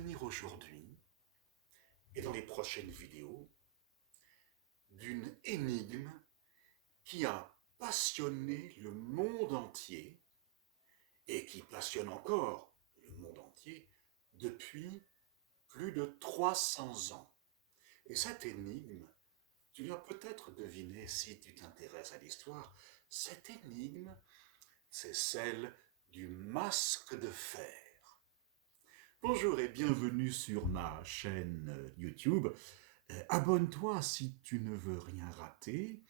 entretenir aujourd'hui et dans les prochaines vidéos d'une énigme qui a passionné le monde entier et qui passionne encore le monde entier depuis plus de 300 ans. Et cette énigme, tu l'as peut-être deviné si tu t'intéresses à l'histoire, cette énigme, c'est celle du masque de fer. Bonjour et bienvenue sur ma chaîne YouTube. Abonne-toi si tu ne veux rien rater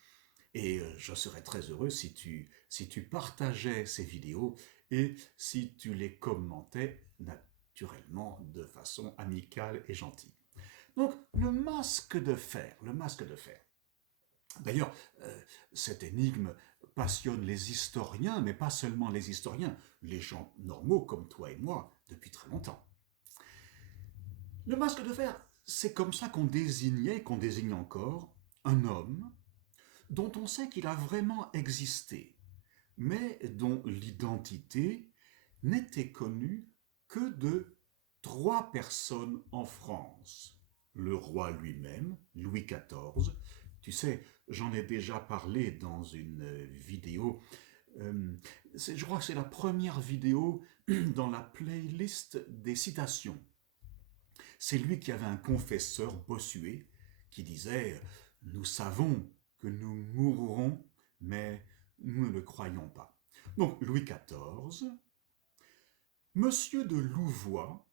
et je serais très heureux si tu partageais ces vidéos et si tu les commentais naturellement de façon amicale et gentille. Donc, le masque de fer, le masque de fer. D'ailleurs, cette énigme passionne les historiens, mais pas seulement les historiens, les gens normaux comme toi et moi, depuis très longtemps. Le masque de fer, c'est comme ça qu'on désigne encore, un homme dont on sait qu'il a vraiment existé, mais dont l'identité n'était connue que de 3 personnes en France. Le roi lui-même, Louis XIV. Tu sais, j'en ai déjà parlé dans une vidéo. Je crois que c'est la première vidéo dans la playlist des citations. C'est lui qui avait un confesseur bossuet qui disait « Nous savons que nous mourrons, mais nous ne le croyons pas ». Donc Louis XIV, Monsieur de Louvois.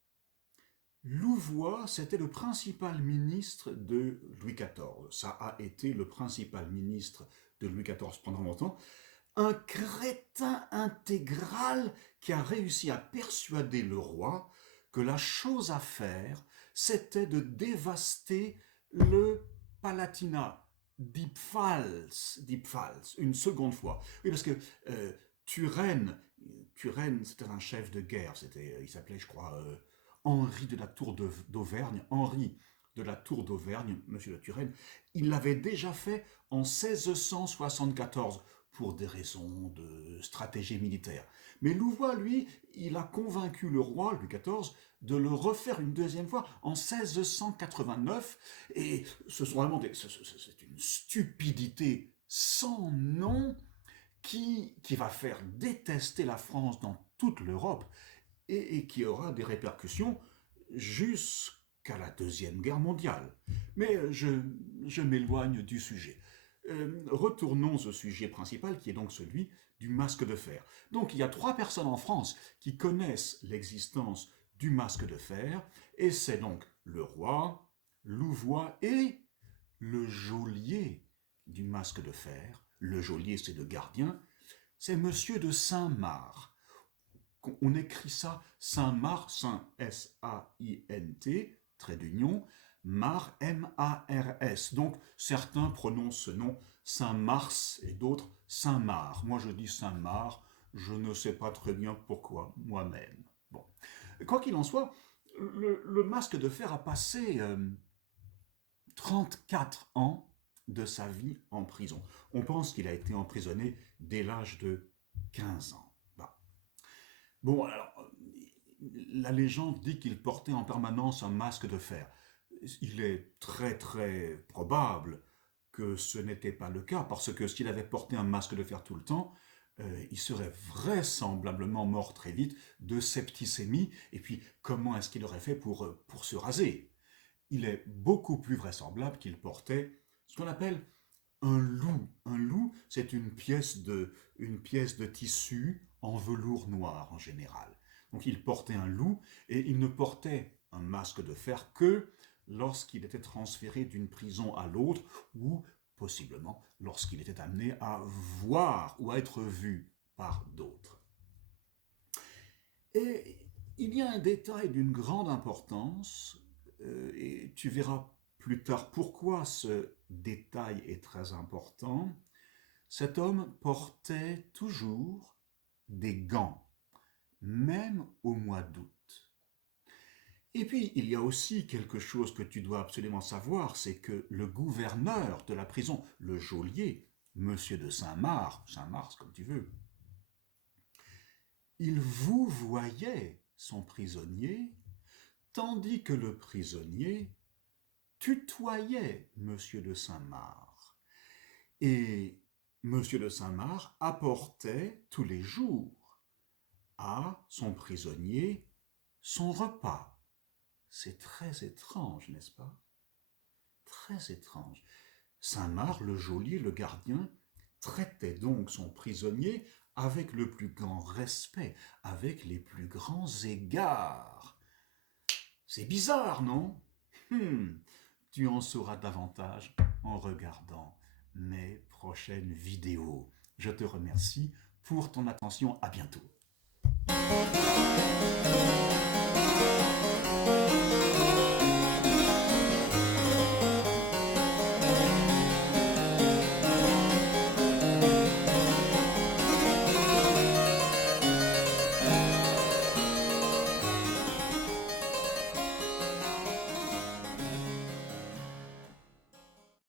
Louvois, c'était le principal ministre de Louis XIV. Ça a été le principal ministre de Louis XIV pendant longtemps. Un crétin intégral qui a réussi à persuader le roi que la chose à faire, c'était de dévaster le Palatinat d'Ipfals, une seconde fois. Oui, parce que Turenne, c'était un chef de guerre, il s'appelait, je crois, Henri de la Tour d'Auvergne, monsieur de Turenne, il l'avait déjà fait en 1674 pour des raisons de stratégie militaire. Mais Louvois, lui, il a convaincu le roi, Louis XIV, de le refaire une deuxième fois en 1689, et c'est une stupidité sans nom qui va faire détester la France dans toute l'Europe et qui aura des répercussions jusqu'à la Deuxième Guerre mondiale. Mais je m'éloigne du sujet. Retournons au sujet principal, qui est donc celui du masque de fer. Donc il y a 3 personnes en France qui connaissent l'existence du masque de fer, et c'est donc le roi, Louvois et le geôlier du masque de fer. Le geôlier, c'est le gardien, c'est Monsieur de Saint-Marc. On écrit ça Saint-Marc, Saint S-A-I-N-T, trait d'union, Mar, M-A-R-S. Donc, certains prononcent ce nom Saint-Mars et d'autres Saint-Marc. Moi, je dis Saint-Marc, je ne sais pas très bien pourquoi moi-même. Bon. Quoi qu'il en soit, le masque de fer a passé 34 ans de sa vie en prison. On pense qu'il a été emprisonné dès l'âge de 15 ans. Bon, alors, la légende dit qu'il portait en permanence un masque de fer. Il est très très probable que ce n'était pas le cas, parce que s'il avait porté un masque de fer tout le temps, il serait vraisemblablement mort très vite de septicémie, et puis comment est-ce qu'il aurait fait pour se raser? Il est beaucoup plus vraisemblable qu'il portait ce qu'on appelle un loup. Un loup, c'est une pièce de tissu en velours noir en général. Donc il portait un loup et il ne portait un masque de fer que lorsqu'il était transféré d'une prison à l'autre ou possiblement lorsqu'il était amené à voir ou à être vu par d'autres. Et il y a un détail d'une grande importance et tu verras plus tard pourquoi ce détail est très important. Cet homme portait toujours des gants, même au mois d'août. Et puis, il y a aussi quelque chose que tu dois absolument savoir, c'est que le gouverneur de la prison, le geôlier, Monsieur de Saint-Marc, Saint-Mars comme tu veux, il vouvoyait son prisonnier tandis que le prisonnier tutoyait Monsieur de Saint-Marc. Et Monsieur de Saint-Marc apportait tous les jours à son prisonnier son repas. C'est très étrange, n'est-ce pas? Très étrange. Saint-Marc, le geôlier, le gardien, traitait donc son prisonnier avec le plus grand respect, avec les plus grands égards. C'est bizarre, non? Tu en sauras davantage en regardant mes prochaines vidéos. Je te remercie pour ton attention. À bientôt.